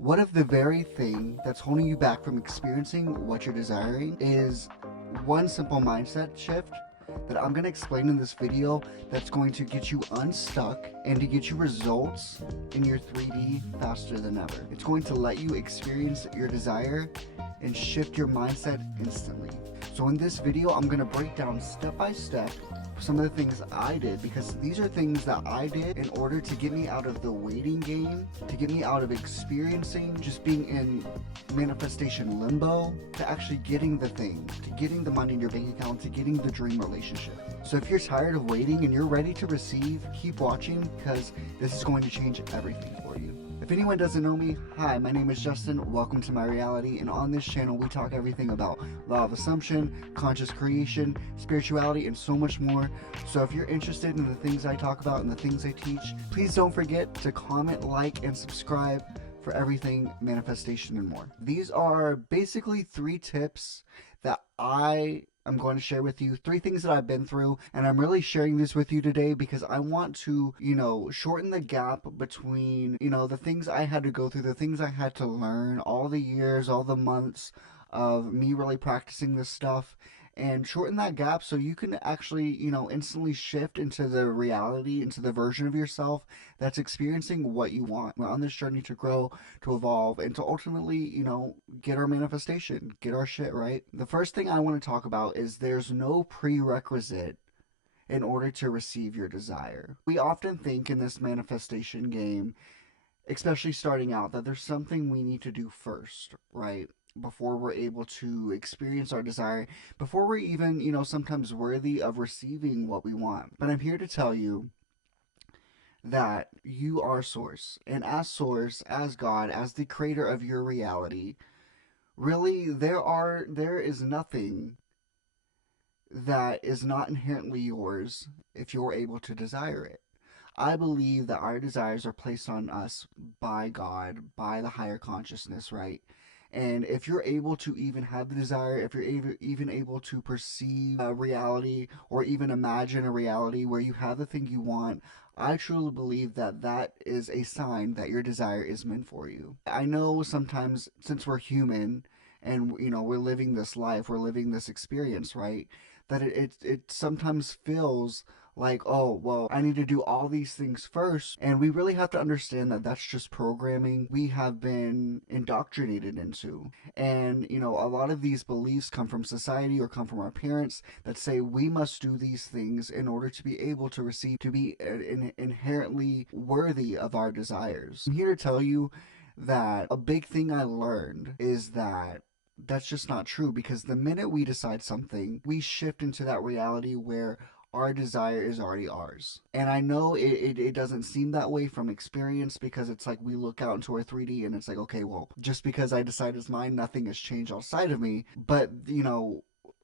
What if the very thing that's holding you back from experiencing what you're desiring is one simple mindset shift that I'm going to explain in this video that's going to get you unstuck and to get you results in your 3D faster than ever. It's going to let you experience your desire and shift your mindset instantly. So in this video, I'm going to break down step by step some of the things I did, because these are things that I did in order to get me out of the waiting game, to get me out of experiencing just being in manifestation limbo, to actually getting the thing, to getting the money in your bank account, to getting the dream relationship. So if you're tired of waiting and you're ready to receive, keep watching, because this is going to change everything for you. If anyone doesn't know me, hi, my name is Justin, welcome to my reality, and on this channel we talk everything about law of assumption, conscious creation, spirituality, and so much more. So if you're interested in the things I talk about and the things I teach, please don't forget to comment, like, and subscribe for everything manifestation and more. These are basically 3 tips that I'm going to share with you, 3 things that I've been through, and I'm really sharing this with you today because I want to, shorten the gap between, the things I had to go through, the things I had to learn, all the years, all the months of me really practicing this stuff, and shorten that gap so you can actually, instantly shift into the reality, into the version of yourself that's experiencing what you want. We're on this journey to grow, to evolve, and to ultimately, get our manifestation, get our shit right. The first thing I want to talk about is there's no prerequisite in order to receive your desire. We often think in this manifestation game, especially starting out, that there's something we need to do first, right? Before we're able to experience our desire, before we're even, sometimes worthy of receiving what we want. But I'm here to tell you that you are source. And as source, as God, as the creator of your reality, really there is nothing that is not inherently yours if you're able to desire it. I believe that our desires are placed on us by God, by the higher consciousness, right? And if you're able to even have the desire, if you're even able to perceive a reality or even imagine a reality where you have the thing you want, I truly believe that that is a sign that your desire is meant for you. I know sometimes, since we're human and, we're living this life, we're living this experience, right? That it sometimes feels like, oh, well, I need to do all these things first. And we really have to understand that that's just programming we have been indoctrinated into. And, a lot of these beliefs come from society or come from our parents that say we must do these things in order to be able to receive, to be inherently worthy of our desires. I'm here to tell you that a big thing I learned is that that's just not true, because the minute we decide something, we shift into that reality where our desire is already ours. And I know it doesn't seem that way from experience, because it's like we look out into our 3D and it's like, okay, well, just because I decide it's mine, nothing has changed outside of me. But,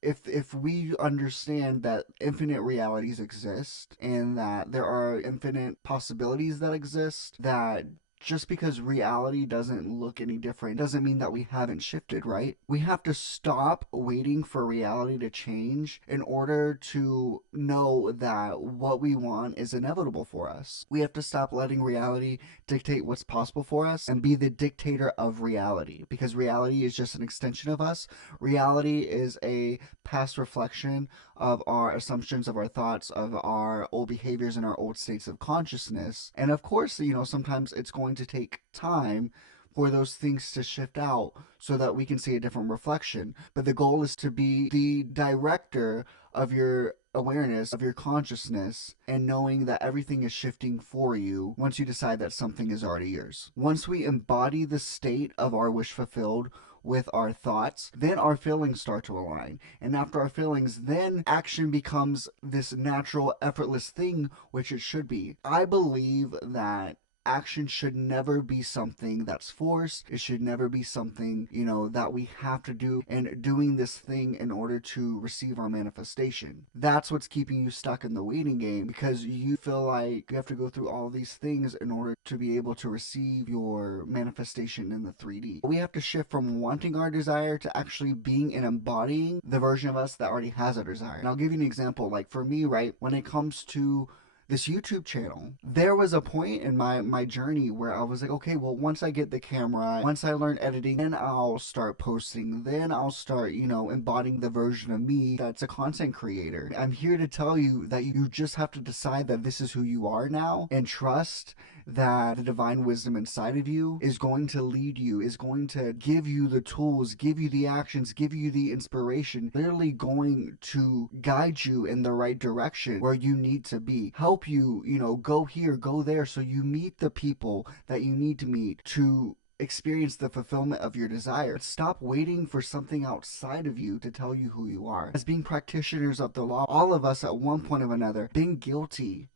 if we understand that infinite realities exist and that there are infinite possibilities that exist, that just because reality doesn't look any different doesn't mean that we haven't shifted, right? We have to stop waiting for reality to change in order to know that what we want is inevitable for us. We have to stop letting reality dictate what's possible for us and be the dictator of reality, because reality is just an extension of us. Reality is a past reflection of our assumptions, of our thoughts, of our old behaviors and our old states of consciousness. And of course, sometimes it's going to take time for those things to shift out so that we can see a different reflection. But the goal is to be the director of your awareness, of your consciousness, and knowing that everything is shifting for you once you decide that something is already yours. Once we embody the state of our wish fulfilled with our thoughts, then our feelings start to align. And after our feelings, then action becomes this natural, effortless thing, which it should be. I believe that action should never be something that's forced. It should never be something, that we have to do, and doing this thing in order to receive our manifestation. That's what's keeping you stuck in the waiting game, because you feel like you have to go through all these things in order to be able to receive your manifestation in the 3D. We have to shift from wanting our desire to actually being and embodying the version of us that already has our desire. And I'll give you an example. Like for me, right, when it comes to this YouTube channel. There was a point in my journey where I was like, okay, well, once I get the camera, once I learn editing, then I'll start posting, then I'll start, embodying the version of me that's a content creator. I'm here to tell you that you just have to decide that this is who you are now, and trust that the divine wisdom inside of you is going to lead you, is going to give you the tools, give you the actions, give you the inspiration, literally going to guide you in the right direction where you need to be, help you, go here, go there, so you meet the people that you need to meet to experience the fulfillment of your desire. Stop waiting for something outside of you to tell you who you are. As being practitioners of the law, all of us at one point or another been guilty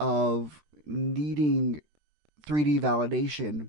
of needing 3D validation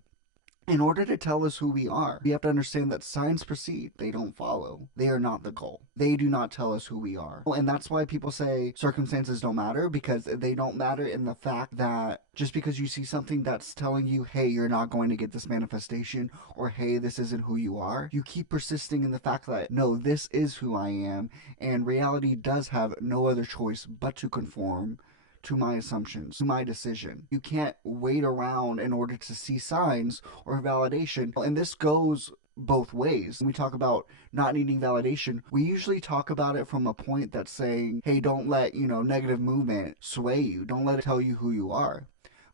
in order to tell us who we are. We have to understand that signs precede, they don't follow. They are not the goal. They do not tell us who we are. And that's why people say circumstances don't matter, because they don't matter in the fact that just because you see something that's telling you, hey, you're not going to get this manifestation, or hey, this isn't who you are, you keep persisting in the fact that, no, this is who I am, and reality does have no other choice but to conform to my assumptions, to my decision. You can't wait around in order to see signs or validation. And this goes both ways. When we talk about not needing validation, we usually talk about it from a point that's saying, hey, don't let, negative movement sway you. Don't let it tell you who you are.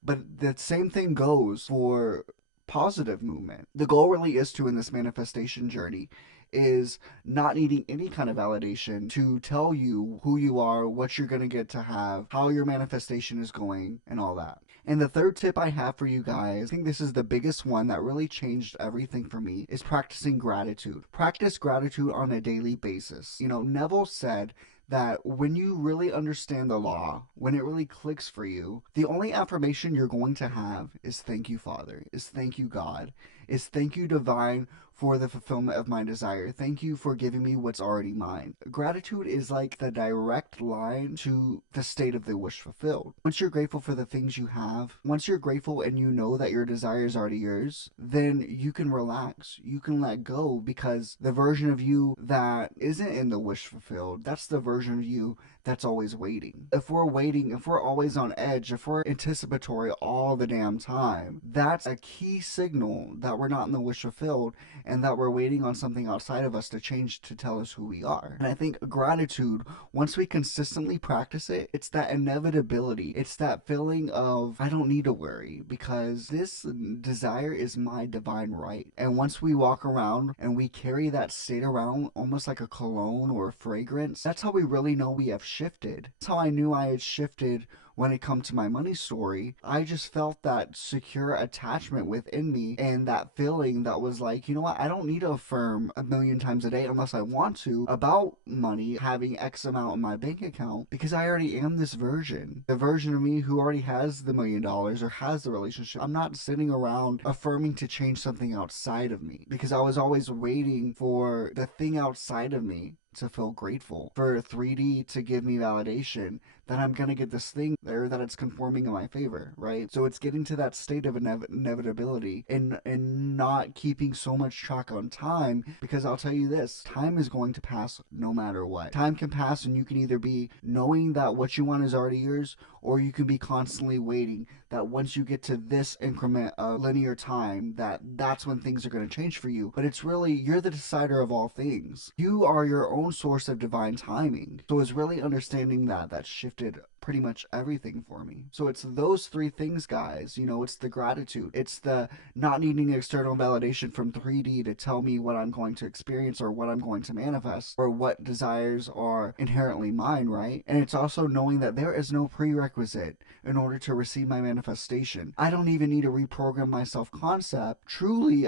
But the same thing goes for positive movement. The goal really is to, in this manifestation journey, is not needing any kind of validation to tell you who you are, what you're going to get to have, how your manifestation is going, and all that. And the third tip I have for you guys, I think this is the biggest one that really changed everything for me, is practicing gratitude. Practice gratitude on a daily basis. Neville said that when you really understand the law, when it really clicks for you, the only affirmation you're going to have is thank you, Father, is thank you, God, is thank you, divine, for the fulfillment of my desire. Thank you for giving me what's already mine. Gratitude is like the direct line to the state of the wish fulfilled. Once you're grateful for the things you have, once you're grateful and you know that your desire is already yours, then you can relax. You can let go, because the version of you that isn't in the wish fulfilled, that's the version of you that's always waiting. If we're waiting, if we're always on edge, if we're anticipatory all the damn time, that's a key signal that we're not in the wish fulfilled, and that we're waiting on something outside of us to change to tell us who we are. And I think gratitude, once we consistently practice it, it's that inevitability. It's that feeling of, I don't need to worry, because this desire is my divine right. And once we walk around and we carry that state around almost like a cologne or a fragrance, that's how we really know we have shifted. That's how I knew I had shifted when it comes to my money story. I just felt that secure attachment within me, and that feeling that was like, you know what, I don't need to affirm 1,000,000 times a day unless I want to about money having X amount in my bank account, because I already am this version. The version of me who already has the $1 million or has the relationship. I'm not sitting around affirming to change something outside of me, because I was always waiting for the thing outside of me to feel grateful, for 3D to give me validation that I'm gonna get this thing there, that it's conforming in my favor, right? So it's getting to that state of inevitability and not keeping so much track on time, because I'll tell you this, time is going to pass no matter what. Time can pass, and you can either be knowing that what you want is already yours, or you can be constantly waiting that once you get to this increment of linear time, that's when things are going to change for you. But it's really, you're the decider of all things. You are your own source of divine timing. So it's really understanding that shifted pretty much everything for me. So it's those three things, guys. It's the gratitude. It's the not needing external validation from 3D to tell me what I'm going to experience or what I'm going to manifest or what desires are inherently mine, right? And it's also knowing that there is no prerequisite in order to receive my manifestation. I don't even need to reprogram my self-concept. Truly,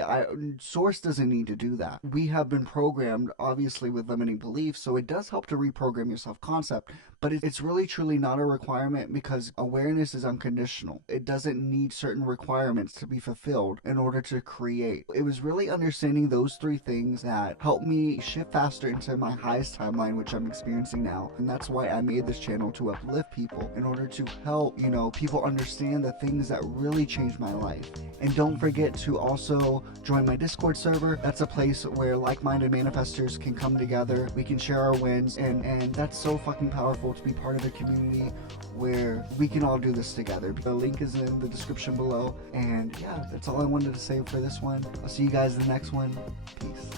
Source doesn't need to do that. We have been programmed, obviously, with limiting beliefs, so it does help to reprogram your self-concept, but it's really truly not a requirement, because awareness is unconditional. It doesn't need certain requirements to be fulfilled in order to create. It was really understanding those three things that helped me shift faster into my highest timeline, which I'm experiencing now. And that's why I made this channel, to uplift people, in order to help, people understand the things that really changed my life. And don't forget to also join my Discord server. That's a place where like-minded manifestors can come together. We can share our wins, and that's so fucking powerful to be part of a community where we can all do this together. The link is in the description below. And yeah, that's all I wanted to say for this one. I'll see you guys in the next one. Peace.